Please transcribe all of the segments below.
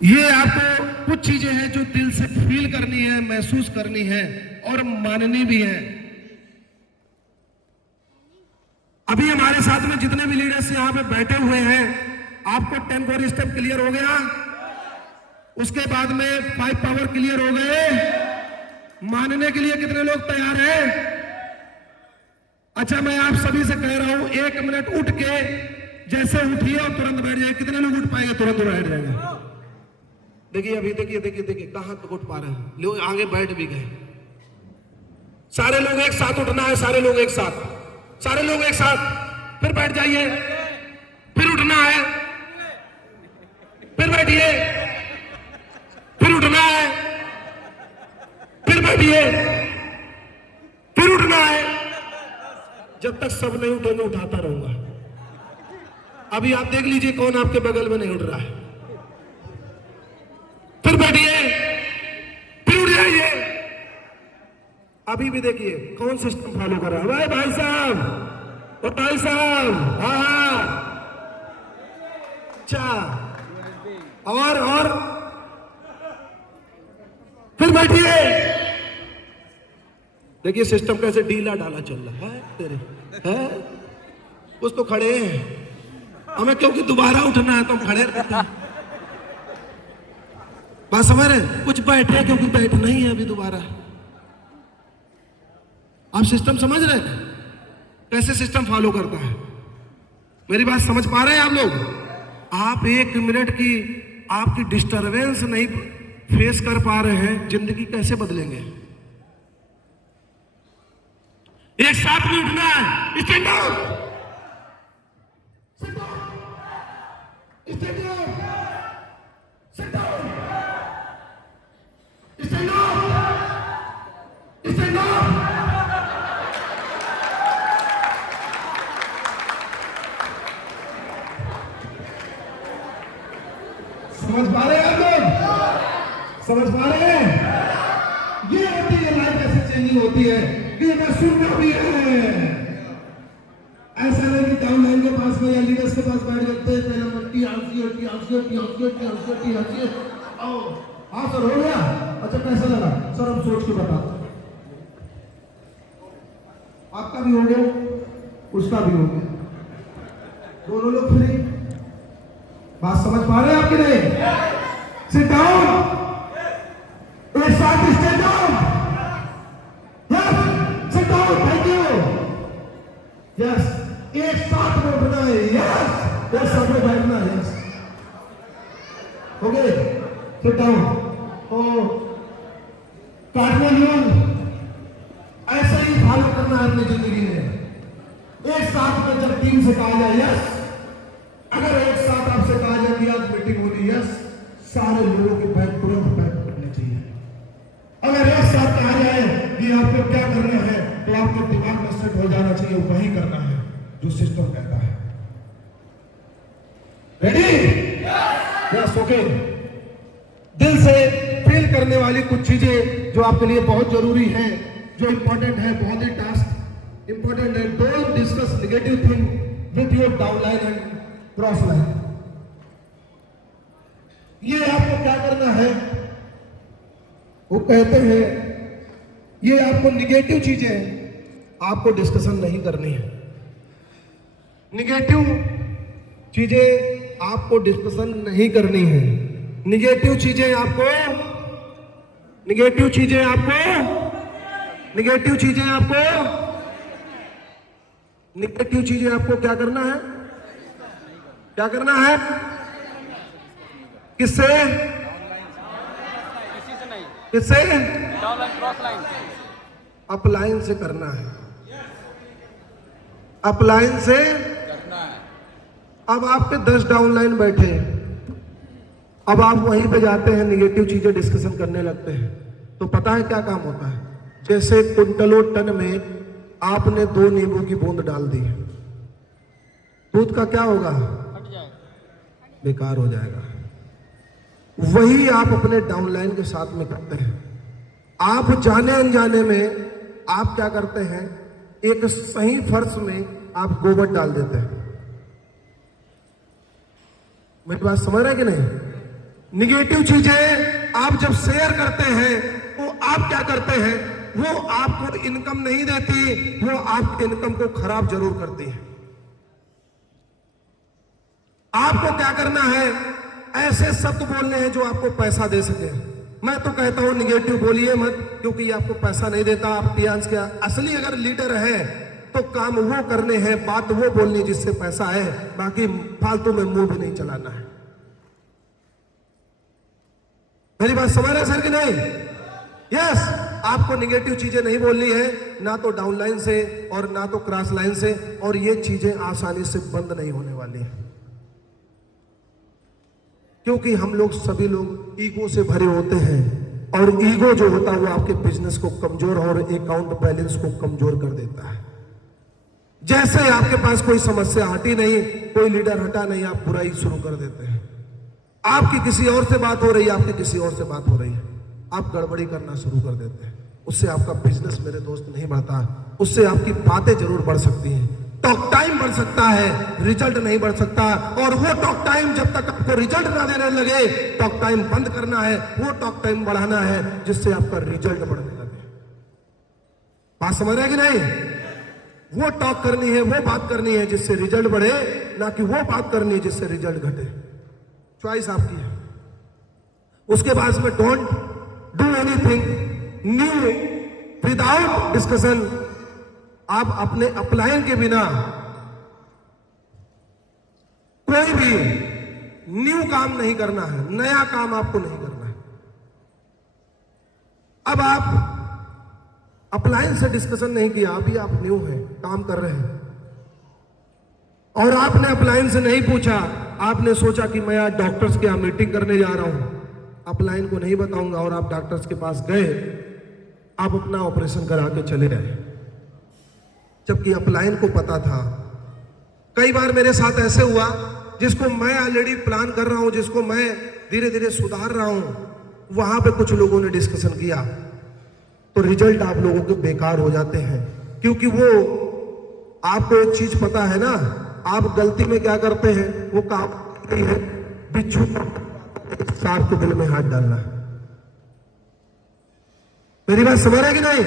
ये आपको कुछ चीजें हैं जो दिल से फील करनी है, महसूस करनी है और माननी भी है। अभी हमारे साथ में जितने भी लीडर्स यहां पे बैठे हुए हैं, आपको 10 4 स्टेप क्लियर हो गया, उसके बाद में 5 पावर क्लियर हो गए। मानने के लिए कितने लोग तैयार हैं? अच्छा, मैं आप सभी से कह रहा हूं, 1 मिनट उठ के जैसे उठिए और तुरंत बैठ जाइए। कितने लोग उठ पाएंगे? तुरंत बैठ जाएंगे। देखिए अभी, देखिए कहां तक उठ पा रहे हैं लोग, आगे बैठ भी गए। सारे लोग एक साथ उठना है, सारे लोग एक साथ, सारे लोग एक साथ, फिर बैठ जाइए, फिर उठना है, फिर बैठिए, फिर उठना है, फिर बैठिए, फिर उठना है। जब तक सब नहीं उठेंगे उठाता रहूंगा। अभी आप देख लीजिए कौन आपके बगल में नहीं उठ रहा है। फिर बैठिए, फिर उठ जाइए। अभी भी देखिए कौन सिस्टम फॉलो कर रहा है। भाई साहब, ओ भाई साहब, हाँ, अच्छा, और फिर बैठिए। देखिए सिस्टम कैसे ढीला ढाला चल रहा है तेरे, है कुछ तो खड़े हैं, हमें क्योंकि दोबारा उठना है तो हम खड़े रहते हैं। बात समझ रहे? कुछ बैठे क्योंकि बैठना ही है अभी दोबारा। आप सिस्टम समझ रहे हैं कैसे सिस्टम फॉलो करता है? मेरी बात समझ पा रहे हैं आप लोग? आप 1 मिनट की आपकी डिस्टरबेंस नहीं फेस कर पा रहे हैं, जिंदगी कैसे बदलेंगे? एक साथ में उठना है। Stand up, stand up, stand up, stand up, stand up. समझ पा रहे हैं आप लोग? समझ पा रहे हैं? ये होती है लाइफ, ऐसे चेंजिंग होती है कि मैं सुनना भी है। ऐसा नहीं कि डाउनलाइन के पास में या लीडर्स के पास बैठ जाते हैं, पहले मट्टी हंसी। आओ, हाँ सर हो गया, अच्छा कैसा लगा सर? हम सोच के बताते हैं। आपका भी हो गया, उसका भी हो गया, दोनों लोग फ्री। बात समझ पा रहे हैं आपके? नहीं? सिट डाउन, एक साथ stand down, yes, sit down, thank you, yes, एक साथ में उठना है, यस, एक साथ में बैठना है, यस, ओके, सिट डाउन। ओ काटना नहीं, ऐसे ही फॉलो करना है अपनी जिंदगी में। एक साथ में जब टीम से कहा जाए यस, अगर एक साथ आपसे कहा जाए कि आज मीटिंग होनी, यस, सारे लोगों के बैग तुरंत पैक करने चाहिए। अगर एक साथ कहा जाए कि आपको क्या करना है, तो आपके दिमाग में सेट हो जाना चाहिए वही करना है जो सिस्टम कहता है। रेडी? Yes, okay. दिल से फील करने वाली कुछ चीजें जो आपके लिए बहुत जरूरी है, जो इंपॉर्टेंट है, बहुत ही टास्क इंपॉर्टेंट है। Don't discuss negative thing with your downline and cross line. ये आपको क्या करना है? वो कहते हैं ये आपको निगेटिव चीजें आपको डिस्कशन नहीं करनी है। निगेटिव चीजें आपको डिस्कशन नहीं करनी है। निगेटिव चीजें आपको क्या करना है? क्या करना है? किससे? किससे? अपलाइन से करना है। अपलाइन से करना है। अब आपके 10 डाउनलाइन बैठे, अब आप वहीं पे जाते हैं, निगेटिव चीजें डिस्कशन करने लगते हैं, तो पता है क्या काम होता है? जैसे कुंटलों टन में आपने 2 नींबू की बूंद डाल दी, दूध का क्या होगा? बेकार हो जाएगा। वही आप अपने डाउनलाइन के साथ में करते हैं। आप जाने अनजाने में आप क्या करते हैं? एक सही फर्श में आप गोबर डाल देते हैं। मेरी बात समझ रहे हैं कि नहीं? निगेटिव चीजें आप जब शेयर करते हैं तो आप क्या करते हैं, वो आपको इनकम नहीं देती, वो आपके इनकम को खराब जरूर करती है। आपको क्या करना है, ऐसे शब्द बोलने हैं जो आपको पैसा दे सके। मैं तो कहता हूं निगेटिव बोलिए मत, क्योंकि ये आपको पैसा नहीं देता। आप टियांस क्या असली अगर लीडर है तो काम वो करने हैं, बात वो बोलनी जिससे पैसा है, बाकी फालतू में मुंह भी नहीं चलाना है। मेरी बात समझ रहे सर कि नहीं? यस, आपको निगेटिव चीजें नहीं बोलनी है, ना तो डाउन लाइन से और ना तो क्रॉस लाइन से, और ये चीजें आसानी से बंद नहीं होने वाली है, क्योंकि हम लोग सभी लोग ईगो से भरे होते हैं, और ईगो जो होता है वो आपके बिजनेस को कमजोर और अकाउंट बैलेंस को कमजोर कर देता है। जैसे आपके पास कोई समस्या हटी नहीं, कोई लीडर हटा नहीं, आप बुराई शुरू कर देते हैं। आपकी किसी और से बात हो रही है, आपकी किसी और से बात हो रही है, आप गड़बड़ी करना शुरू कर देते हैं। उससे आपका बिजनेस मेरे दोस्त नहीं बढ़ता, उससे आपकी बातें जरूर बढ़ सकती हैं, टॉक टाइम बढ़ सकता है, रिजल्ट नहीं बढ़ सकता। और वो टॉक टाइम जब तक आपको रिजल्ट ना देने लगे, टॉक टाइम बंद करना है, वो टॉक टाइम बढ़ाना है जिससे आपका रिजल्ट बढ़ने लगे। बात समझ रहे हैं कि नहीं? वो टॉक करनी है, वो बात करनी है जिससे रिजल्ट बढ़े, ना कि वो बात करनी है जिससे रिजल्ट घटे। चॉइस आपकी है। उसके बाद में don't do anything new without discussion. आप अपने अपलाइन के बिना कोई भी न्यू काम नहीं करना है, नया काम आपको नहीं करना है। अब आप अपलाइन से डिस्कशन नहीं किया, अभी आप न्यू हैं, काम कर रहे हैं, और आपने अपलाइन से नहीं पूछा, आपने सोचा कि मैं आज डॉक्टर्स के यहाँ मीटिंग करने जा रहा हूं, अपलाइन को नहीं बताऊंगा, और आप डॉक्टर्स के पास गए, आप अपना ऑपरेशन करा के चले गए, जबकि अपलाइन को पता था। कई बार मेरे साथ ऐसे हुआ, जिसको मैं ऑलरेडी प्लान कर रहा हूं, जिसको मैं धीरे धीरे सुधार रहा हूं, वहां पे कुछ लोगों ने डिस्कशन किया, तो रिजल्ट आप लोगों के बेकार हो जाते हैं। क्योंकि वो आपको एक चीज पता है ना, आप गलती में क्या करते हैं, वो काम है बिच्छू सांप के दिल में हाथ डालना। मेरी बात समझ रहे कि नहीं?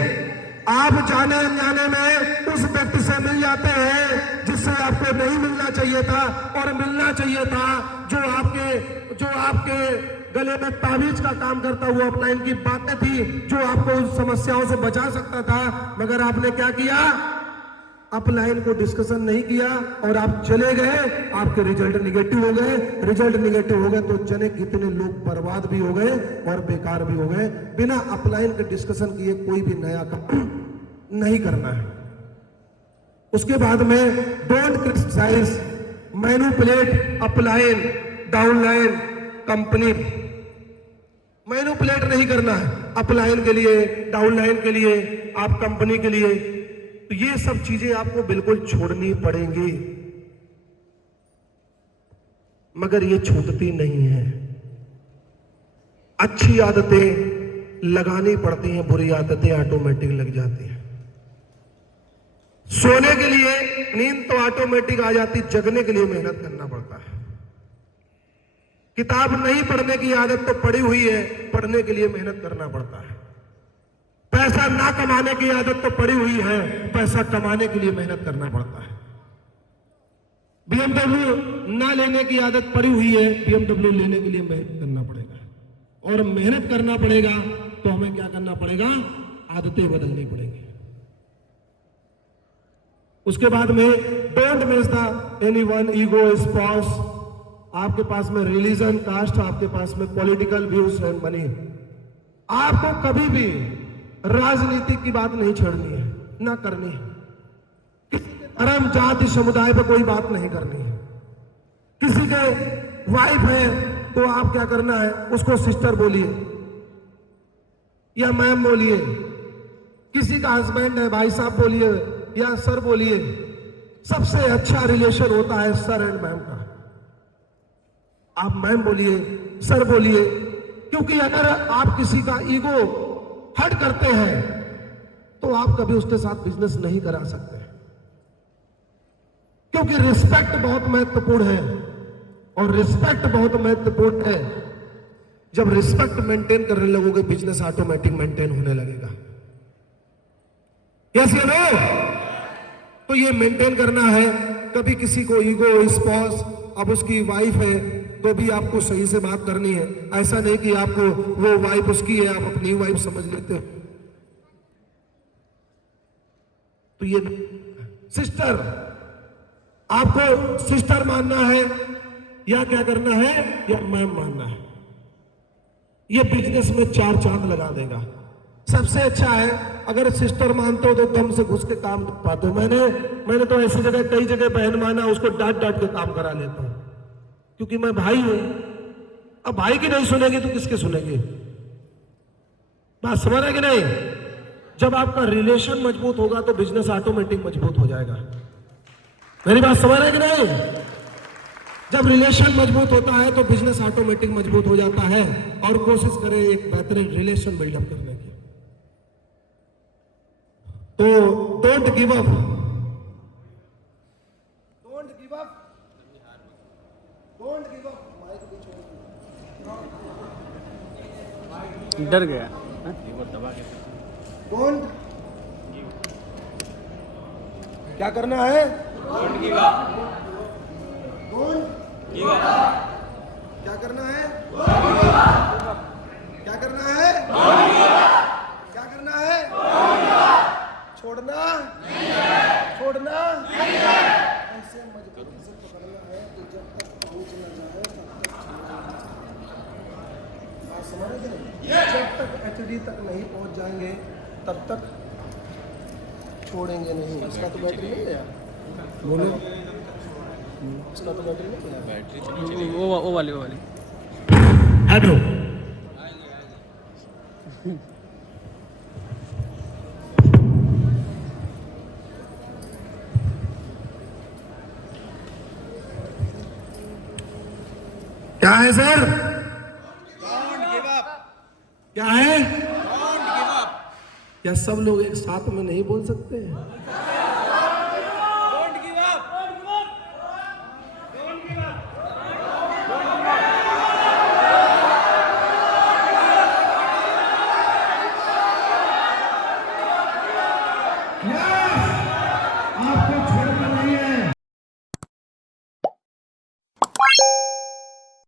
आप जाने अनजाने में उस व्यक्ति से मिल जाते हैं जिससे आपको नहीं मिलना चाहिए था, और मिलना चाहिए था जो आपके गले में तावीज का काम करता हुआ अपलाइन की बातें थी, जो आपको उन समस्याओं से बचा सकता था। मगर आपने क्या किया, अपलाइन को डिस्कशन नहीं किया और आप चले गए, आपके रिजल्ट निगेटिव हो गए। रिजल्ट निगेटिव हो गए तो जाने कितने लोग बर्बाद भी हो गए और बेकार भी हो गए। बिना अपलाइन के डिस्कशन किए कोई भी नया काम नहीं करना है। उसके बाद में don't criticize, manipulate upline, downline, company. Manipulate नहीं करना है अपलाइन के लिए, डाउनलाइन के लिए, आप कंपनी के लिए। तो ये सब चीजें आपको बिल्कुल छोड़नी पड़ेंगी, मगर ये छूटती नहीं है। अच्छी आदतें लगानी पड़ती हैं, बुरी आदतें ऑटोमेटिक लग जाती हैं। सोने के लिए नींद तो ऑटोमेटिक आ जाती, जगने के लिए मेहनत करना पड़ता है। किताब नहीं पढ़ने की आदत तो पड़ी हुई है, पढ़ने के लिए मेहनत करना पड़ता है। पैसा ना कमाने की आदत तो पड़ी हुई है, पैसा कमाने के लिए मेहनत करना पड़ता है। BMW ना लेने की आदत पड़ी हुई है, BMW लेने के लिए मेहनत करना पड़ेगा, और मेहनत करना पड़ेगा तो हमें क्या करना पड़ेगा, आदतें बदलनी पड़ेगी। उसके बाद में don't miss the anyone ego spouse. आपके पास में रिलीजन, कास्ट, आपके पास में पॉलिटिकल व्यूज एंड मनी। आपको कभी भी राजनीति की बात नहीं छेड़नी है, ना करनी है। किसी के धर्म, जाति, समुदाय पर कोई बात नहीं करनी है। किसी के वाइफ है तो आप क्या करना है, उसको सिस्टर बोलिए या मैम बोलिए। किसी का हस्बैंड है, भाई साहब बोलिए या सर बोलिए। सबसे अच्छा रिलेशन होता है सर एंड मैम का। आप मैम बोलिए, सर बोलिए, क्योंकि अगर आप किसी का ईगो हर्ट करते हैं तो आप कभी उसके साथ बिजनेस नहीं करा सकते, क्योंकि रिस्पेक्ट बहुत महत्वपूर्ण है, और रिस्पेक्ट बहुत महत्वपूर्ण है। जब रिस्पेक्ट मेंटेन करने लगोगे बिजनेस ऑटोमेटिक मेंटेन होने लगेगा। यस या नो? तो ये मेंटेन करना है। कभी किसी को ईगो, स्पॉस, अब उसकी वाइफ है तो भी आपको सही से बात करनी है। ऐसा नहीं कि आपको वो वाइफ उसकी है, आप अपनी वाइफ समझ लेते हो। तो ये सिस्टर, आपको सिस्टर मानना है या क्या करना है, या मैम मानना है। ये बिजनेस में 4 चांद लगा देगा। सबसे अच्छा है अगर सिस्टर मानते हो तो दम से घुस के काम कर पाते हो। मैंने तो ऐसी जगह, कई जगह बहन माना, उसको डांट डांट के काम करा लेता हूं, क्योंकि मैं भाई हूं। अब भाई की नहीं सुनेगी तो किसके सुनेगी? बात समझ रहे कि नहीं? जब आपका रिलेशन मजबूत होगा तो बिजनेस ऑटोमेटिक मजबूत हो जाएगा। मेरी बात समझ रहे कि नहीं? जब रिलेशन मजबूत होता है तो बिजनेस ऑटोमेटिक मजबूत हो जाता है। और कोशिश करें एक बेहतरीन रिलेशन बिल्डअप करने की। तो don't give up, don't give up, don't give up. डर गया। डोंट, क्या करना है? Don't give up. Don't give up. क्या करना है? क्या करना है? क्या करना है? छोड़ना नहीं है। छोड़ना नहीं है। ऐसे मजबूती से पकड़ना है कि जब तक पहुंच न जाए तब तक आप समझ रहे हैं? जब तक HD तक नहीं पहुंच जाएंगे तब तक छोड़ेंगे नहीं। इसका तो बैटरी नहीं है, बोलो। इसका तो बैटरी नहीं है, बैटरी वो वाली हेलो। क्या है सर? Don't give up. क्या है? Don't give up. क्या सब लोग एक साथ में नहीं बोल सकते हैं?